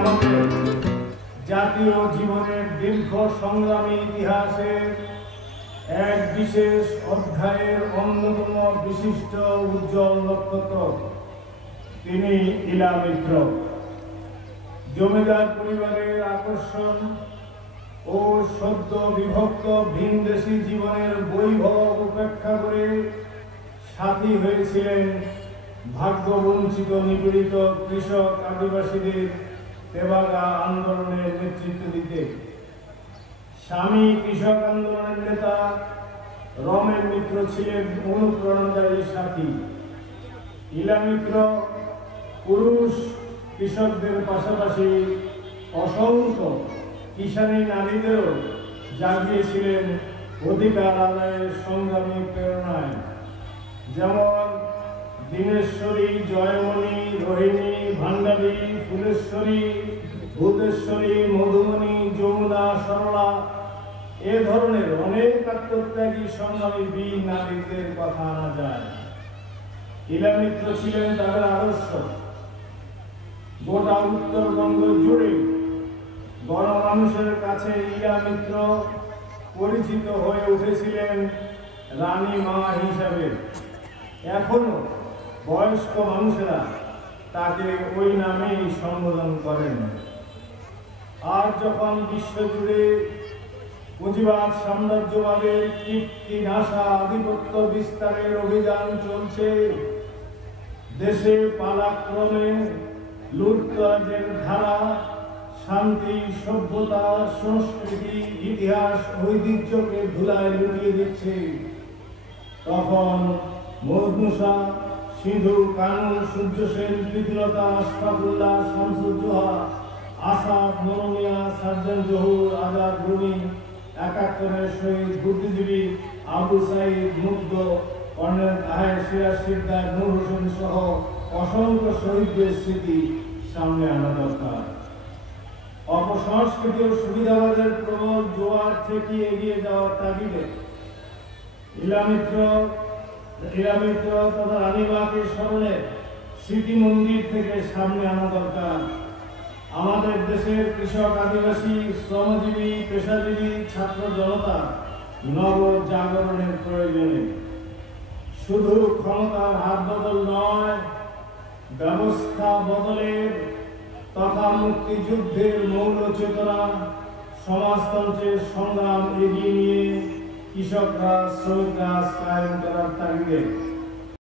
আমাদের জাতীয় জীবনের দীর্ঘ সংগ্রামী ইতিহাসে এক বিশেষ অধ্যায়ের অন্যতম বিশিষ্ট উজ্জ্বল নক্ষত্র। তিনি ইলা মিত্র। জমিদার পরিবারের আকর্ষণ ও সদ্য বিভক্ত ভিনদেশী জীবনের বৈভব উপেক্ষা করে সাথী হয়েছিলেন ভাগ্যবঞ্চিত নিপীড়িত কৃষক আদিবাসীদের তেভাগা আন্দোলনের নেতৃত্ব দিতে। স্বামী কৃষক আন্দোলনের নেতা রমেন মিত্র ছিলেন অনুপ্রেরণাদায়ী সাথী। ইলা মিত্র পুরুষ কৃষকদের পাশাপাশি অসংখ্য কিষানী নারীদেরও জাগিয়েছিলেন অধিকার আদায়ের সংগ্রামী প্রেরণায়। যেমন দীনেশ্বরী, জয়মণি, রোহিণী, ভান্ডারী, ফুলেশ্বরী, ভূতেশ্বরী, মধুমণি, যমুনা, সরলা এ ধরনের অনেক আত্মত্যাগী সংগ্রামী বীর নারীদের কথা আনা যায়। ইলা মিত্র ছিলেন তাদের আদর্শ। গোটা উত্তরবঙ্গ জুড়ে গণমানুষের কাছে ইলা মিত্র পরিচিত হয়ে উঠেছিলেন রানী মা হিসাবে। এখনো বয়স্ক মানুষেরা তাকে ওই নামেই সম্বোধন করেন। আর যখন বিশ্বজুড়ে পুঁজিবাদ সাম্রাজ্যবাদের কীর্তি নাশা আধিপত্য বিস্তারের অভিযান চলছে, দেশে পালাক্রমে লুটতরাজের ধারা শান্তি, সভ্যতা, সংস্কৃতি, ইতিহাস, ঐতিহ্যকে ধুলায় লুটিয়ে দিচ্ছে, তখন মজনুসা, সিধু, কানুন, সূর্য সেন, প্রীতিলতা, আশফাকুল্লাহ, শামসুজ্জোহা, আসাদ, মরমিয়া, সার্জেন্ট জহুর, আজাদ, রুমি, ৭১-এর শহীদ বুদ্ধিজীবী আবু সাইদ, মুগ্ধ, কর্নেল তাহের, সিরাজ সিকদার, নূর হোসেন সহ অসংখ্য শহীদদের স্মৃতি সামনে আনা দরকার। অপসংস্কৃতি ও সুবিধাবাদের প্রবল জোয়ার থেকে এগিয়ে যাওয়ার তাগিদে ইলা মিত্র তথা রানীবাগের স্মরণে স্মৃতি মন্দির থেকে সামনে আনা দরকার। আমাদের দেশের কৃষক, আদিবাসী, শ্রমজীবী, পেশাজীবী, ছাত্র জনতা নব জাগরণের প্রয়োজনে শুধু ক্ষমতার হাত বদল নয়, ব্যবস্থা বদলের তথা মুক্তিযুদ্ধের মৌল চেতনা, সমাজতন্ত্রের সংগ্রাম এগিয়ে নিয়ে কৃষকরা শ্রমিক রাজ কায়েম করার তাগিদে